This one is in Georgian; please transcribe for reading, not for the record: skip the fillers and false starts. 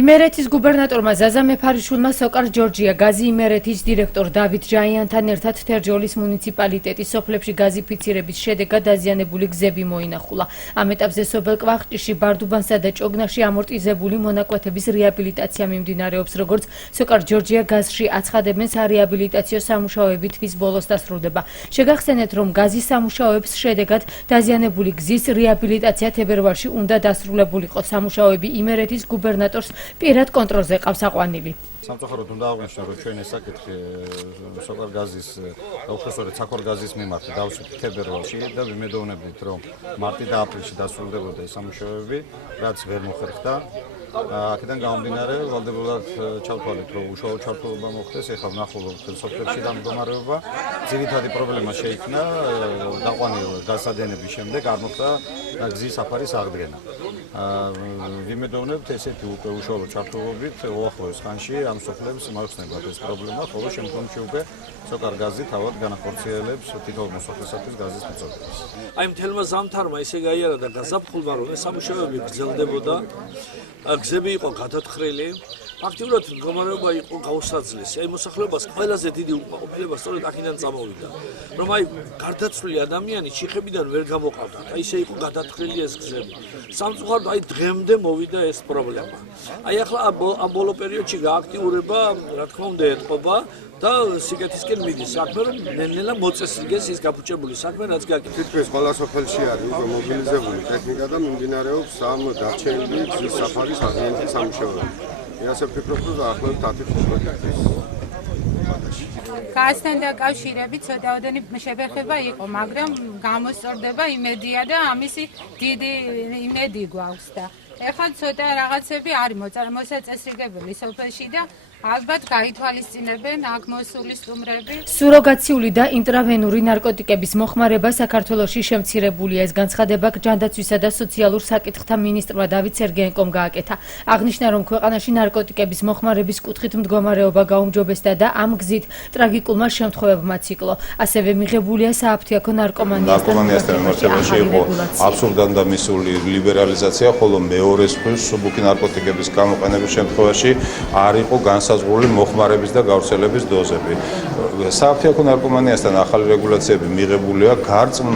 იმერეთის გუბერნატორმა ზაზა მეფარიშვილმა სოკარ ჯორჯია გაზი იმერეთის დირექტორ დავით ჟაიანთან ერთად თერჯოლის მუნიციპალიტეტის სოფლებში გაზი ფიცირების შედეგად დაზიანებული გზები მოინახულა. ამ ეტაპზე სოფელ კვახჭიში, ბარდუბანსა და ჭოგნაში ამორტიზებული მონაკვეთების რეაბილიტაცია მიმდინარეობს, როგორც სოკარ ჯორჯია გაზში აცხადებენ, სარეაბილიტაციო სამუშაოები თვის ბოლოს დასრულდება. შეგახსენეთ, რომ გაზის სამუშაოების შედეგად დაზიანებული გზის რეაბილიტაცია თებერვალში უნდა დასრულებულიყო. სამუშაოები იმერეთის გუბერნატორს პირად კონტროლზე ყავს აყვანილი. სამწუხაროდ უნდა აღვნიშნო, რომ ჩვენ ეს საკითხი სოკარ გაზის უხეშორეთ საქორ გაზის მიმართ დავსვით თებერვალში და ვიმედოვნებით, რომ მარტი და აპრილში დასრულდებოდა ეს სამუშაოები, რაც ვერ მოხერხდა. აქედან გამომდინარე, ვალდებულად ჩავთვალეთ, რომ უშუალო ჩართულობა მოხდეს. ეხლა ვნახულობთ სოფლებში და მდგომარეობა. ძირითადი პრობლემა შეიქმნა დაყვანილ გაზსადენების შემდეგ არ მოხდა გზის საფარის აღდგენა. ვიმედოვნებთ, ესეთი უკვე უშუალო ჩართულობით უახლოეს ხანში ამ სოფლებს მოიხსნებათ ეს პრობლემა, ხოლო შემდგომში უკვე სოკარ გაზი თავად განახორციელებს თითოეულ მოსახლეობის გაზის მიწოდებას. აი მთელმა ზამთარმა ისე გაიარა და გაზაფხულმა, რომ ეს სამუშაოები გრძელდებოდა, გზები იყო გადათხრილი, ფაქტიურად მდგომარეობა იყო გაუსაძლისი. აი მოსახლეობას ყველაზე დიდი უკმაყოფილება სწორედ აქედან წამოვიდა, რომ აი გარდაცვლილი ადამიანი ჩიხებიდან ვერ გამოყავდათ. აი ისე იყო გადათხრილი ეს გზები. სამწუხაროდ აი დღემდე მოვიდა ეს პრობლემა. აი ახლა ამ ბოლო პერიოდში გააქტიურება, რა თქმა უნდა, ეთყობა და სიკეთისკენ მიდის საქმე, რომ ნელ-ნელა მოწესრიგეს ის გაფუჭებული საქმე, რაც გაკეთდა. თითქმის ყველა სოფელში არის მობილიზებული ტექნიკა და მიმდინარეობს ამ დარჩენილი გზის საფარის აღდგენის სამუშაოები. მე ასე ვფიქრობ, რომ დაახლოებით 10 წუთი. გაზთან დაკავშირებით ცოტაოდენი შეფერხება იყო, მაგრამ გამოსწორდება იმედია და ამისი დიდი იმედი გვაქვს და ეხლა ცოტა რაღაცები არის მოსაწესრიგებელი სოფელში და ალბათ გაითვალისწინებენ აქ მოსული სტუმრები. სუროგაციული და ინტრავენური ნარკოტიკების მოხმარება საქართველოში შემცირებულია. ეს განცხადება ჯანდაცვისა და სოციალურ საკითხთა მინისტრმა დავით სერგეენკომ გააკეთა. აღნიშნა, რომ ქვეყანაში ნარკოტიკების მოხმარების კუთხით მდგომარეობა გაუმჯობესდა და ამ გზით ტრაგიკულმა შემთხვევებმაც იკლო. ასევე მიღებულია სააფთიაქო ნარკომანიასთან მიმართებაში იყო აბსურდად და მისული ლიბერალიზაცია, ხოლო მეორეს მხრივ მსუბუქი ნარკოტიკების გამოყენების შემთხვევაში არ იყო განსაზღვრული მოხმარების და გავრცელების დოზები. სააფთიაქო ნარკომანიასთან ახალი რეგულაციები მიღებულია გარწმუნ